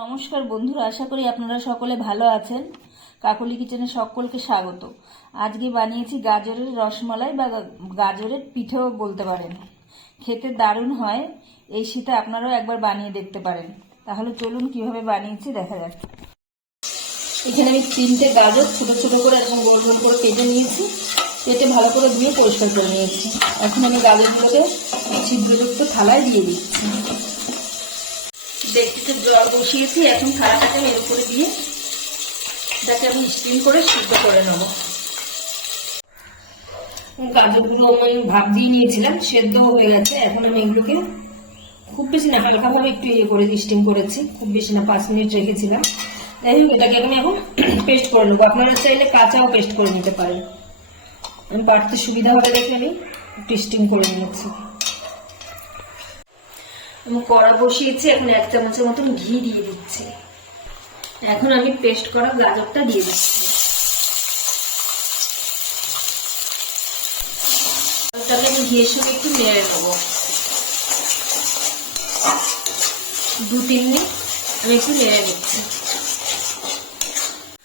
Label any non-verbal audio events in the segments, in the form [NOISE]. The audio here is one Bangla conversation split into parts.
নমস্কার বন্ধুরা, আশা করি আপনারা সকলে ভালো আছেন। কাকলি কিচেনে সকলকে স্বাগত। আজকে বানিয়েছি গাজরের রসমালাই বা গাজরের পিঠেও বলতে পারেন। খেতে দারুণ হয়, এই শীতে আপনারাও একবার বানিয়ে দেখতে পারেন। তাহলে চলুন কীভাবে বানিয়েছি দেখা যাক। এখানে আমি তিনটে গাজর ছোট ছোট করে একদম গোল গোল করে কেটে নিয়েছি। কেটে ভালো করে ধুয়ে পরিষ্কার করে নিয়েছি। এখন আমি গাজরগুলোকে ছিদ্রযুক্ত থালায় দিয়ে দিচ্ছি। দেখতে তো জল বসিয়েছি, এখন থালাটাকে এর উপরে দিয়ে এটাকে আমি স্টিম করে সিদ্ধ করে নেব। গাজরগুলো আমি ভাপ দিয়ে নিয়েছিলাম সেদ্ধ হয়ে গেছে। এখন আমি এগুলোকে খুব বেশি না, হালকাভাবে একটু ইয়ে করে স্টিম করেছি, খুব বেশি না, পাঁচ মিনিট রেখেছিলাম। যাই হোক, এটাকে আমি এখন [CLEARS THROAT] পেস্ট করে নেব। আপনারা চাইলে কাঁচাও পেস্ট করে নিতে পারেন। আমি বাড়তে সুবিধা হবে দেখে আমি একটু স্টিম করে নিয়েছি কড়া বসিয়েছি, এখন এক চামচের মতন ঘি দিয়ে দিচ্ছি। এখন আমি পেস্ট করা গাজরটা দিয়ে দিচ্ছি। গাজরটাকে আমি ঘিয়ের সঙ্গে একটু নেড়ে নেব। দু তিন মিনিট আমি একটু নেড়ে নিচ্ছি।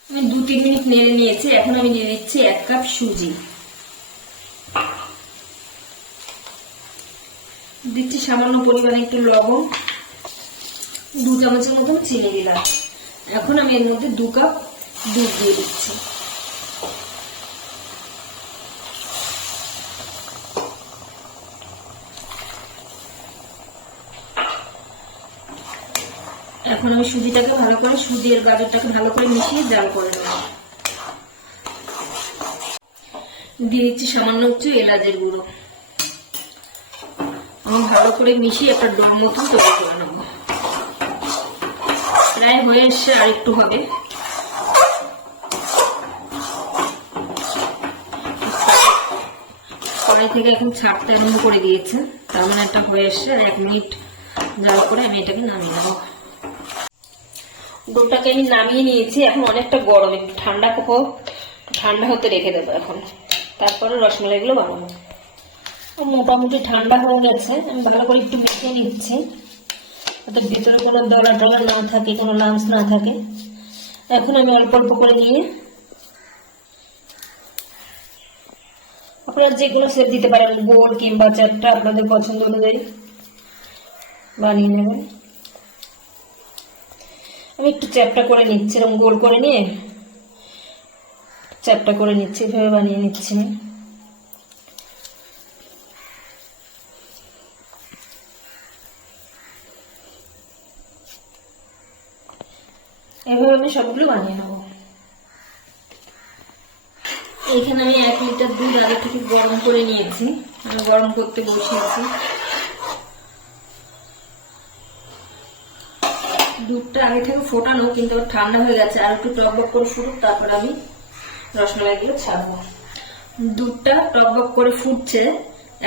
আমি দু তিন মিনিট নেড়ে নিয়েছি, এখন আমি দিয়ে নিচ্ছি এক কাপ সুজি। দিচ্ছি সামান্য পরিমাণে একটু লবণ, দু চামচের মতন চিনি দিলাম। এখন আমি এর মধ্যে দু কাপ দুধ দিয়ে দিচ্ছি। এখন আমি সুজিটাকে ভালো করে সুজি আর গাজরটাকে ভালো করে মিশিয়ে জাল করে নেব। দিয়ে দিচ্ছি সামান্য একটু এলাচের গুঁড়ো। আমি ভালো করে মিশিয়ে একটা ডোর মতন তৈরি করে নেব। প্রায় হয়ে এসছে আর একটু হবে। থেকে এখন ছাড়তে আরম্ভ করে দিয়েছে, তার মানে একটা হয়ে এসছে আর এক মিনিট জাল করে আমি এটাকে নামিয়ে নেব। ডোটাকে আমি নামিয়ে নিয়েছি, এখন অনেকটা গরম, একটু ঠান্ডা হোক, ঠান্ডা হতে রেখে দেবো এখন। তারপরে রসমালাইগুলো বানাবো। মোটামুটি ঠান্ডা হয়ে গেছে। আমি ভালো করে একটু মেখে নিচ্ছি। যাতে ভেতরে কোনো দলা টলা না থাকে, কোনো লাঞ্চ না থাকে। এখন আমি অল্প অল্প করে নিয়ে আপনারা যে কোনো শেপ দিতে পারেন গোল কিংবা চারটা আপনাদের পছন্দ অনুযায়ী বানিয়ে নেবেন। আমি একটু চ্যাপটা করে নিচ্ছি, এরকম গোল করে নিয়ে চ্যাপটা করে নিচ্ছি, এভাবে বানিয়ে নিচ্ছি আমি। এভাবে আমি সবগুলো বানিয়ে নেব। এখানে আমি এক লিটার দুধ আগে থেকে গরম করে নিয়েছি আমি গরম করতে বসিয়েছি। দুধটা আগে থেকে ফোটানো, কিন্তু ঠান্ডা হয়ে গেছে, আর একটু টক বক করে ফুটুক, তারপর আমি রসমালাইগুলো ছাড়বো। দুধটা টক বক করে ফুটছে,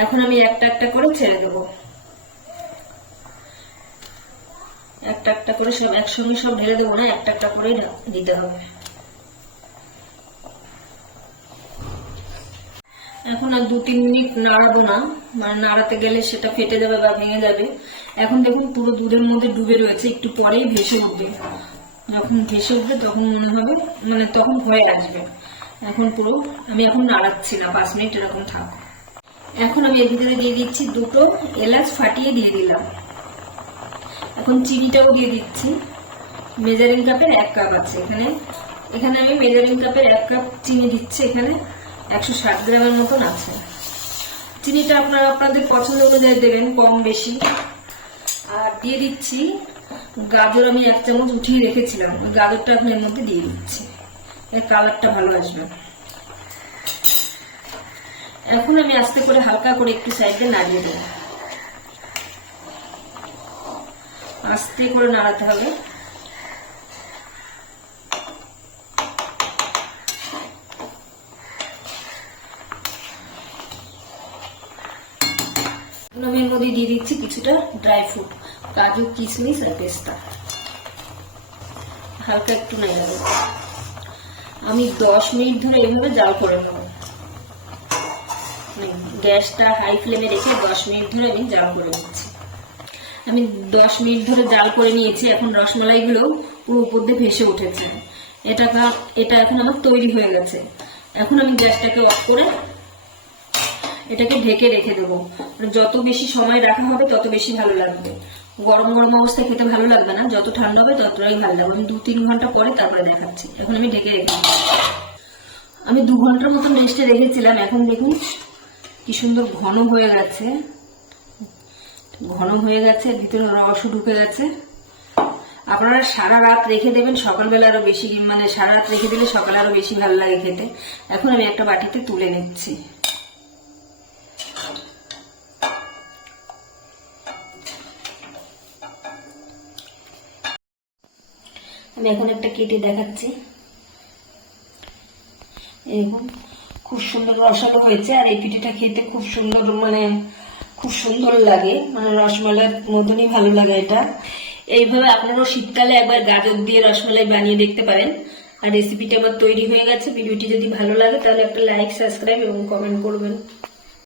এখন আমি একটা একটা করে ছেড়ে দেবো। একটা একটা করে সব একসঙ্গে সব ঢেলে দেবো না, একটা একটা করে দিতে হবে। এখন আর দু তিন মিনিট নাড়াবো না মানে নাড়াতে গেলে সেটা ফেটে যাবে বা ভেঙে যাবে। এখন দেখুন পুরো দুধের মধ্যে ডুবে রয়েছে, একটু পরেই ভেসে উঠবে। যখন ভেসে উঠবে তখন মনে হবে মানে তখন হয়ে আসবে। এখন পুরো, আমি এখন নাড়াচ্ছি না, পাঁচ মিনিট এরকম থাক। এখন আমি এর ভিতরে দিয়ে দিচ্ছি দুটো এলাচ ফাটিয়ে দিয়ে দিলাম। এখন চিনিটাও দিয়ে দিচ্ছি। মেজারিং কাপের এক কাপ আছে এখানে। এখানে আমি মেজারিং কাপের এক কাপ চিনি দিচ্ছি এখানে। একশো ষাট গ্রামের মতন আছে। চিনিটা আপনারা আপনাদের পছন্দ অনুযায়ী দেবেন, কম বেশি। আর দিয়ে দিচ্ছি গাজর আমি এক চামচ উঠিয়ে রেখেছিলাম। গাজরটা এখন এর মধ্যে দিয়ে দিচ্ছি। এর কালারটা ভালো আসবে। এখন আমি আস্তে করে হালকা করে একটু সাইডে নাড়িয়ে দেবো। আস্তে করে নাড়াতে হবে। আমি মধ্যে দিয়ে দিচ্ছি কিছুটা ড্রাই ফ্রুট কাজু কিশমিশ আর পেস্তা। হালকা একটু লাগে আমি দশ মিনিট ধরে এইভাবে জাল করে নেব। মানে গ্যাসটা হাই ফ্লেমে রেখে দশ মিনিট ধরে আমি জাল করে নিচ্ছি। আমি দশ মিনিট ধরে জাল করে নিয়েছি, এখন রসমালাইগুলো পুরো উপর দিয়ে ভেসে উঠেছে। এটা এটা এখন আমার তৈরি হয়ে গেছে। এখন আমি গ্যাসটাকে অফ করে এটাকে ঢেকে রেখে দেবো। যত বেশি সময় রাখা হবে, তত বেশি ভালো লাগবে। গরম গরম অবস্থায় খেতে ভালো লাগবে না, যত ঠান্ডা হবে, ততটাই ভালো লাগবে। আমি দু তিন ঘণ্টা পরে তারপরে দেখাচ্ছি। এখন আমি ঢেকে রেখে আমি দু ঘণ্টার মতন রেস্টে রেখেছিলাম। এখন দেখুন, কি সুন্দর ঘন হয়ে গেছে। ঘন হয়ে গেছে, ভিতরে রসও ঢুকে গেছে। আপনারা সারা রাত রেখে দেবেন, সকালবেলা আরও বেশি মানে সারা রাত রেখে দিলে সকালে আরও বেশি ভালো লাগে খেতে। এখন আমি একটা বাটিতে তুলে নিচ্ছি। আমি এখন একটা কেটে দেখাচ্ছি। এরকম খুব সুন্দর রসালো হয়েছে, আর এই পিঠেটা খেতে খুব সুন্দর মানে খুব সুন্দর লাগে। মানে রসমালাই মতনই ভালো লাগে এটা। এইভাবে আপনারাও শীতকালে একবার গাজর দিয়ে রসমালাই বানিয়ে দেখতে পারেন। আর রেসিপিটা আমার তৈরি হয়ে গেছে। ভিডিওটি যদি ভালো লাগে তাহলে একটা লাইক সাবস্ক্রাইব এবং কমেন্ট করবেন।